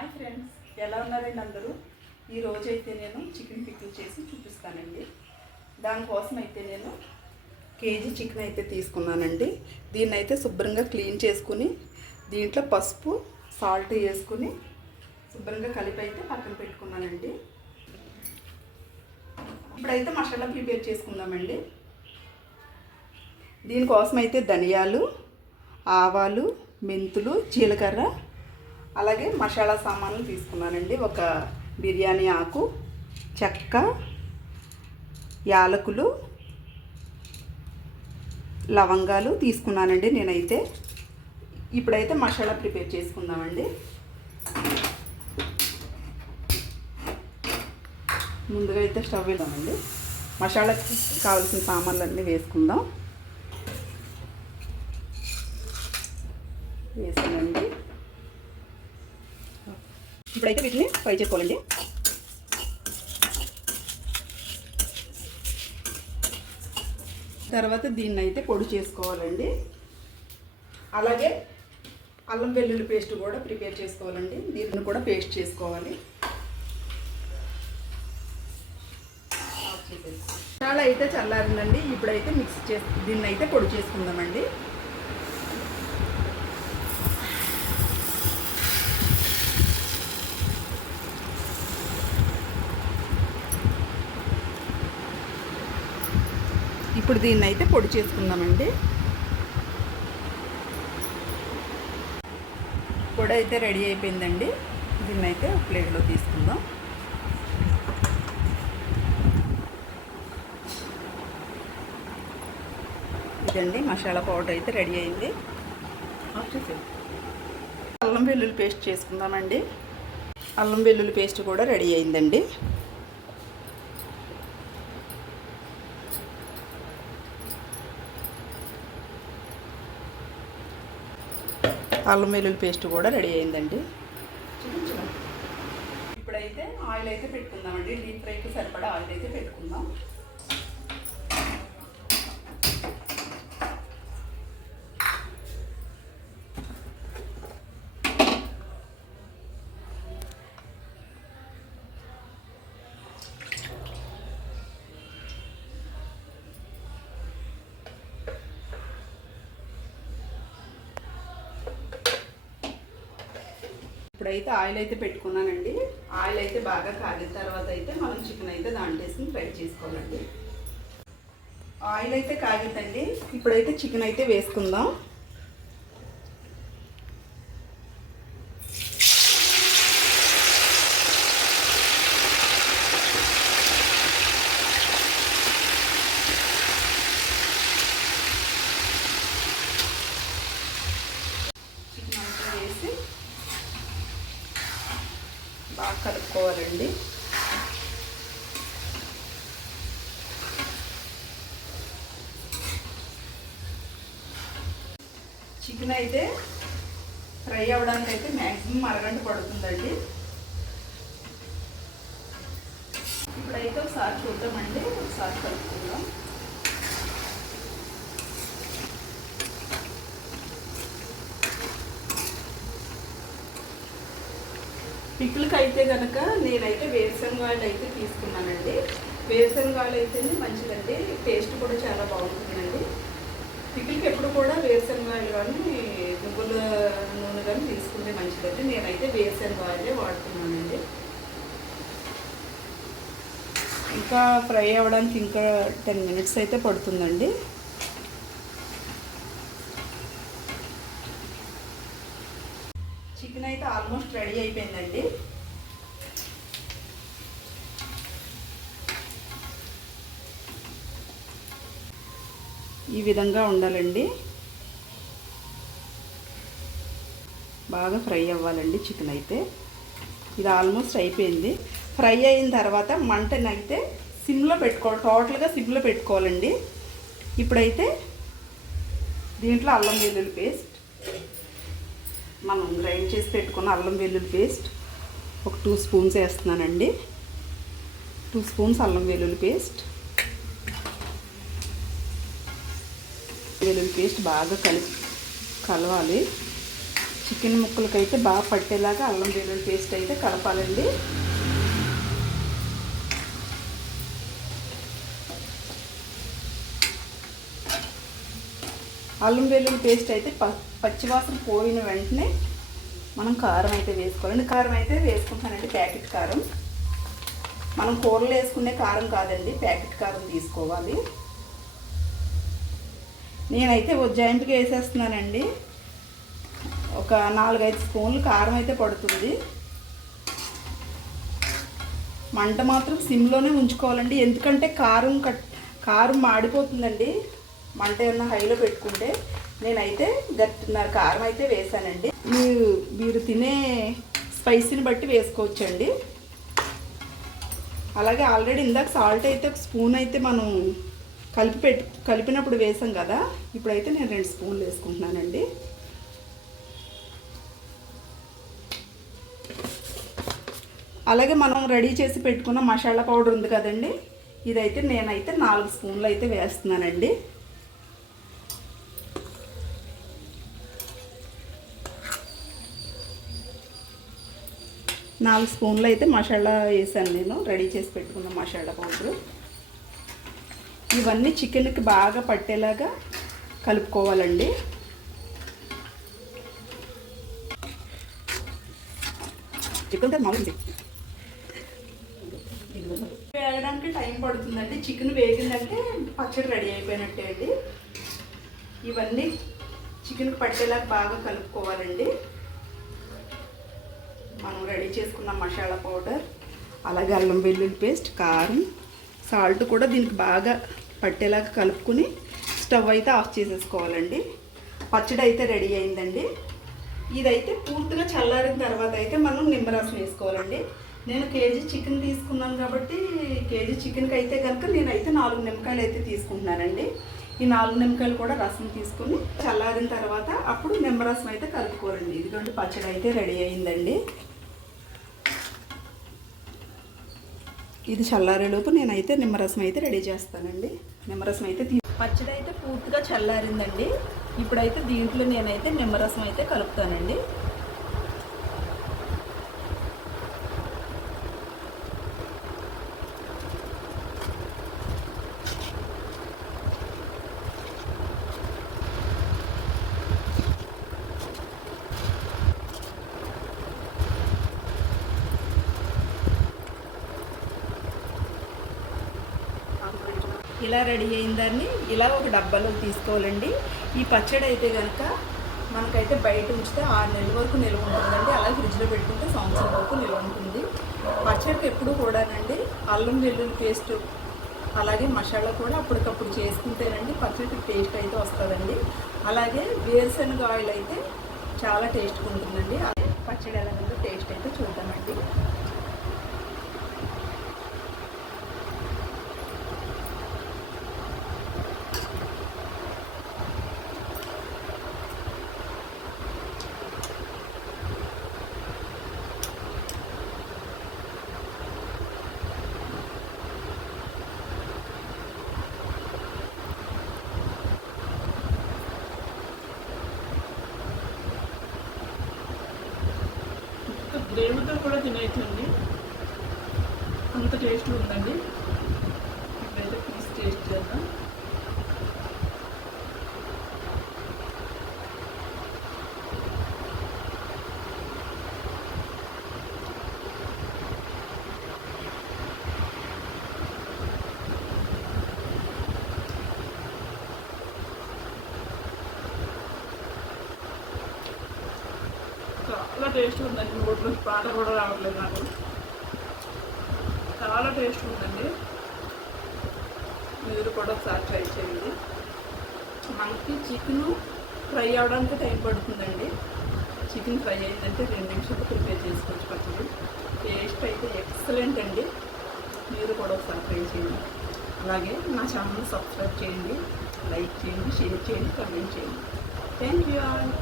Hi friends ఎలా ఉన్నారండి అందరూ? ఈరోజు అయితే నేను చికెన్ పిక్కిల్ చేసి చూపిస్తానండి. దానికోసం అయితే నేను కేజీ చికెన్ అయితే తీసుకున్నానండి. దీన్ని అయితే శుభ్రంగా క్లీన్ చేసుకుని దీంట్లో పసుపు సాల్ట్ వేసుకుని శుభ్రంగా కలిపి అయితే పక్కన పెట్టుకున్నానండి. ఇప్పుడైతే మసాలా ప్రిపేర్ చేసుకుందామండి. దీనికోసం అయితే ధనియాలు ఆవాలు మెంతులు జీలకర్ర అలాగే మసాలా సామాన్లు తీసుకున్నానండి. ఒక బిర్యానీ ఆకు చెక్క యాలకులు లవంగాలు తీసుకున్నానండి నేనైతే. ఇప్పుడైతే మసాలా ప్రిపేర్ చేసుకుందామండి. ముందుగా అయితే స్టవ్ వేద్దామండి మసాలాకి కావాల్సిన సామాన్లు అన్నీ వేసుకుందాం. వేసానండి ఇప్పుడైతే వీటిని ఫ్రై చేసుకోవాలండి. తర్వాత దీన్ని అయితే పొడి చేసుకోవాలండి. అలాగే అల్లం వెల్లుల్లి పేస్ట్ కూడా ప్రిపేర్ చేసుకోవాలండి. దీన్ని కూడా పేస్ట్ చేసుకోవాలి. చాలా అయితే చల్లారిందండి. ఇప్పుడైతే మిక్స్ చేసి దీన్ని అయితే పొడి చేసుకుందామండి. ఇప్పుడు దీన్ని అయితే పొడి చేసుకుందామండి. పొడి అయితే రెడీ అయిపోయిందండి. దీన్ని అయితే ఒక ప్లేట్లో తీసుకుందాం. ఇదండి మసాలా పౌడర్ అయితే రెడీ అయింది. అల్లం వెల్లుల్లి పేస్ట్ చేసుకుందామండి. అల్లం వెల్లుల్లి పేస్ట్ కూడా రెడీ అయిందండి. అల్లం వెల్లుల్లి పేస్ట్ కూడా రెడీ అయిందండి. ఇప్పుడైతే ఆయిల్ అయితే పెట్టుకుందామండి. డీప్ ఫ్రైకి సరిపడా ఆయిల్ అయితే పెట్టుకుందాం. ఇప్పుడైతే ఆయిల్ అయితే పెట్టుకున్నానండి. ఆయిల్ అయితే బాగా కాగిన తర్వాత అయితే మనం చికెన్ అయితే దాంట్లో ఫ్రై చేసుకోవాలండి. ఆయిల్ అయితే కాగిద్దండి ఇప్పుడైతే చికెన్ అయితే వేసుకుందాం చికెన్ అంతా వేసి బాగా కలుపుకోవాలండి చికెన్ అయితే ఫ్రై అవ్వడానికి అయితే మ్యాక్సిమం అరగంట పడుతుందండి. ఇప్పుడైతే ఒకసారి చూద్దామండి ఒకసారి కలుపుకుందాం. పిక్కులకి అయితే కనుక నేనైతే వేరుశనగ ఆయిల్ అయితే తీసుకున్నానండి. వేరుశనగ ఆయిల్ అయితేనే మంచిదండి టేస్ట్ కూడా చాలా బాగుంటుందండి. పిక్కులకి ఎప్పుడు కూడా వేరుశనగ ఆయిల్ కానీ నువ్వుల నూనె కానీ తీసుకుంటే మంచిదండి. నేనైతే వేరుశనగ ఆయిలే వాడుతున్నానండి. ఇంకా ఫ్రై అవ్వడానికి ఇంకా టెన్ మినిట్స్ అయితే పడుతుందండి. చికెన్ అయితే ఆల్మోస్ట్ రెడీ అయిపోయిందండి. ఈ విధంగా ఉండాలండి. బాగా ఫ్రై అవ్వాలండి చికెన్ అయితే. ఇది ఆల్మోస్ట్ అయిపోయింది. ఫ్రై అయిన తర్వాత మంటనైతే సిమ్లో పెట్టుకోవాలి. టోటల్గా సిమ్లో పెట్టుకోవాలండి. ఇప్పుడైతే దీంట్లో అల్లం వెల్లుల్లి పేస్ట్ మనం గ్రైండ్ చేసి పెట్టుకున్న అల్లం వెల్లుల్లి పేస్ట్ ఒక టూ స్పూన్స్ వేస్తున్నానండి. టూ స్పూన్స్ అల్లం వెల్లుల్లి పేస్ట్. వెల్లుల్లి పేస్ట్ బాగా కలిపి కలవాలి. చికెన్ ముక్కలకైతే బాగా పట్టేలాగా అల్లం వెల్లుల్లి పేస్ట్ అయితే కలపాలండి. అల్లం వెల్లుల్లి పేస్ట్ అయితే ప పచ్చివాసన పోయిన వెంటనే మనం కారం అయితే వేసుకోవాలండి. కారం అయితే వేసుకుంటానండి ప్యాకెట్ కారం. మనం కూరలు వేసుకునే కారం కాదండి ప్యాకెట్ కారం తీసుకోవాలి. నేనైతే జాయింట్గా వేసేస్తున్నానండి. ఒక నాలుగైదు స్పూన్లు కారం అయితే పడుతుంది. మంట మాత్రం సిమ్లోనే ఉంచుకోవాలండి. ఎందుకంటే కారం కట్ కారం మాడిపోతుందండి. మంట ఏమన్నా హైలో పెట్టుకుంటే నేనైతే గట్టిన్నర కారం అయితే వేసానండి. మీరు మీరు తినే స్పైసీని బట్టి వేసుకోవచ్చండి. అలాగే ఆల్రెడీ ఇందాక సాల్ట్ అయితే ఒక స్పూన్ అయితే మనం కలిపి పెట్టు కలిపినప్పుడు వేసాం కదా ఇప్పుడైతే నేను రెండు స్పూన్లు వేసుకుంటున్నానండి. అలాగే మనం రెడీ చేసి పెట్టుకున్న మసాలా పౌడర్ ఉంది కదండి ఇదైతే నేనైతే నాలుగు స్పూన్లు అయితే వేస్తున్నానండి. నాలుగు స్పూన్లు అయితే మసాలా వేసాను నేను రెడీ చేసి పెట్టుకున్న మసాలా పౌడర్. ఇవన్నీ చికెన్కి బాగా పట్టేలాగా కలుపుకోవాలండి. చికెన్ మామూలు వేగడానికి టైం పడుతుందండి. చికెన్ వేగిందంటే పచ్చడి రెడీ అయిపోయినట్టే అండి. ఇవన్నీ చికెన్కి పట్టేలాగా బాగా కలుపుకోవాలండి. మనం రెడీ చేసుకున్న మసాలా పౌడర్ అలాగే అల్లం వెల్లుల్లి పేస్ట్ కారం సాల్ట్ కూడా దీనికి బాగా పట్టేలాగా కలుపుకుని స్టవ్ అయితే ఆఫ్ చేసేసుకోవాలండి. పచ్చడి అయితే రెడీ అయిందండి. ఇదైతే పూర్తిగా చల్లారిన తర్వాత అయితే మనం నిమ్మరసం వేసుకోవాలండి. నేను కేజీ చికెన్ తీసుకున్నాను కాబట్టి కేజీ చికెన్కి అయితే కనుక నేనైతే నాలుగు నిమ్మకాయలు అయితే తీసుకుంటున్నానండి. ఈ నాలుగు నిమ్మకాయలు కూడా రసం తీసుకుని చల్లారిన తర్వాత అప్పుడు నిమ్మరసం అయితే కలుపుకోరండి ఇదిగోండి పచ్చడి అయితే రెడీ అయిందండి. ఇది చల్లారేలోపు నేనైతే నిమ్మరసం అయితే రెడీ చేస్తానండి. నిమ్మరసం అయితే తీ పచ్చడి అయితే పూర్తిగా చల్లారిందండి. ఇప్పుడైతే దీంట్లో నేనైతే నిమ్మరసం అయితే కలుపుతానండి. ఇలా రెడీ అయిన దాన్ని ఇలా ఒక డబ్బాలో తీసుకోవాలండి. ఈ పచ్చడి అయితే కనుక మనకైతే బయట ఉంచితే ఆరు నెలల వరకు నిల్వ ఉంటుందండి. అలాగే ఫ్రిడ్జ్లో పెట్టుకుంటే సంవత్సరం వరకు నిల్వ ఉంటుంది. పచ్చడికి ఎప్పుడు కూడానండి అల్లం వెల్లుల్లి పేస్ట్ అలాగే మసాలా కూడా అప్పటికప్పుడు చేసుకుంటేనండి పచ్చడి టేస్ట్ అయితే వస్తుందండి. అలాగే వేరుశనగ ఆయిల్ అయితే చాలా టేస్ట్గా ఉంటుందండి. పచ్చడి ఎలా ఉందో టేస్ట్ అయితే చూద్దామండి. దేవుడితో కూడా తినేయచ్చండి. అంత టేస్ట్ ఉందండి. ఇప్పుడైతే పీస్ టేస్ట్ చేద్దాం చాలా టేస్ట్ ఉందండి. నోట్లో పాట కూడా రావట్లేదు నాకు. చాలా టేస్ట్ ఉందండి. మీరు కూడా ఒకసారి ట్రై చేయండి. మనకి చికెను ఫ్రై అవడానికి టైం పడుతుందండి. చికెన్ ఫ్రై అయిందంటే రెండు నిమిషాలు ప్రిపేర్ చేసుకోవచ్చు పచ్చడి. టేస్ట్ అయితే ఎక్సలెంట్ అండి. మీరు కూడా ఒకసారి ట్రై చేయండి. అలాగే నా ఛానల్ సబ్స్క్రైబ్ చేయండి. లైక్ చేయండి షేర్ చేయండి కమెంట్ చేయండి. Thank you all.